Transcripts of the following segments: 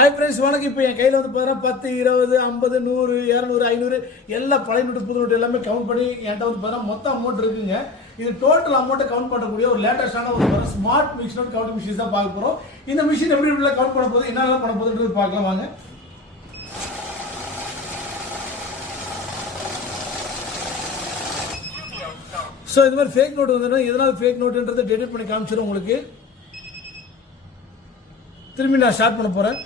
Hi friends, வணக்கம். இப்போ என் கையில் வந்து பார்த்தீங்கன்னா 10, 20, 50, 100, 200, 500 எல்லா பழைய நோட்டு புது நோட்டு எல்லாமே கவுண்ட் பண்ணி என்கிட்ட வந்து பார்த்தீங்கன்னா மொத்த அமௌண்ட் இருக்குங்க. இது டோட்டல் அமௌண்ட்டை கவுண்ட் பண்ணக்கூடிய ஒரு லேட்டஸ்டான ஒரு smart mix note count machine தான் பார்க்க போகிறோம். இந்த மிஷின் எப்படி எப்படி கவுண்ட் பண்ண போகுது, என்னெல்லாம் பண்ண போகுதுன்றது பார்க்கலாம் வாங்க. ஸோ இது மாதிரி ஃபேக் நோட்டு வந்து எதனால ஃபேக் நோட்டுன்றதை டெலிட் பண்ணி காமிச்சிடும் உங்களுக்கு. திரும்பி நான் ஸ்டார்ட் பண்ண போகிறேன்.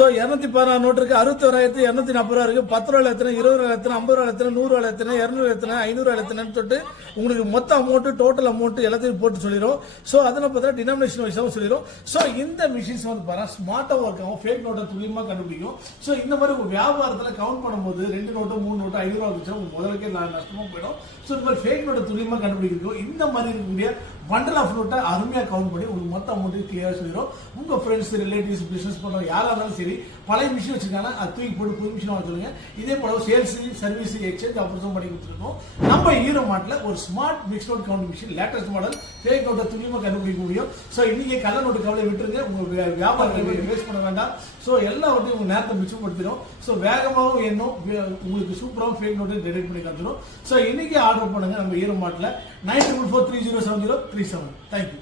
ஸோ 216 நோட்டு இருக்கு, 61,240 ரூபா இருக்கு, 10 ரூபாய் எத்தனை, 20 ரூபாய் எத்தனை, 50 ரூபாய் எத்தனை, 100 ரூபாய் எத்தனை, 200 எத்தனை, 500 ரூபாய் எத்தனைன்னு சொல்லிட்டு உங்களுக்கு மொத்த அமௌண்ட் டோட்டல் அமௌண்ட் எல்லாத்தையும் போட்டு சொல்லிடும். ஸோ அதில் பார்த்தா டினாமினேஷன் வைஸாகவும் சொல்லிடும். ஸோ இந்த மிஷின்ஸ் வந்து பாருங்க ஸ்மார்ட்டாக ஒர்க் ஆகும், ஃபேக் நோட்டை துல்லியமாக கண்டுபிடிக்கும். ஸோ இந்த மாதிரி ஒரு வியாபாரத்தில் கவுண்ட் பண்ணும்போது 2 நோட்டு 3 நோட்டு 500 ரூபா வச்சா உங்களுக்கு முதலுக்கே நஷ்டமாக போயிடும். ஸோ இந்த மாதிரி ஃபேக் நோட்டை துல்லியமாக கண்டுபிடிக்கும். இந்த மாதிரி இருக்கக்கூடிய பண்டல் ஆஃப் நோட்டை அருமையாக கவுண்ட் பண்ணி உங்களுக்கு மொத்த அமௌண்ட்டு கிளியராக சொல்லிடும். உங்கள் ஃப்ரெண்ட்ஸ், ரிலேட்டிவ்ஸ், பிஸ்னஸ் பண்ணுறவங்க யாராக இருந்தாலும் சரி, பழைய மிஷின் வச்சிருக்காங்க அது தூக்கி போட்டு புது மிஷின் வாங்க சொல்லுங்க. இதே போல சேல்ஸ், சர்வீஸ், எக்ஸ்சேஞ்ச் ஆஃபர்ஸும் பண்ணி கொடுத்துருக்கோம். நம்ம ஹீரோ மார்ட்ல ஒரு smart mix note count machine latest model fake நோட்டை துல்லியமாக கண்டுபிடிக்க முடியும். ஸோ இன்னைக்கு கள்ள நோட்டு கவலை விட்டுருங்க, உங்க வியாபாரத்தை வேஸ்ட் பண்ண வேண்டாம். ஸோ எல்லாவற்றையும் உங்க நேரத்தை மிச்சப்படுத்திடும். ஸோ வேகமாகவும் எண்ணும் உங்களுக்கு சூப்பராகவும் ஃபேக் நோட்டை டெலிட் பண்ணி காத்துடும். ஸோ இன்னைக்கு ஆர்டர் பண்ணுங்க நம்ம ஹீரோ மார்ட்ல 944307037. தேங்க்யூ.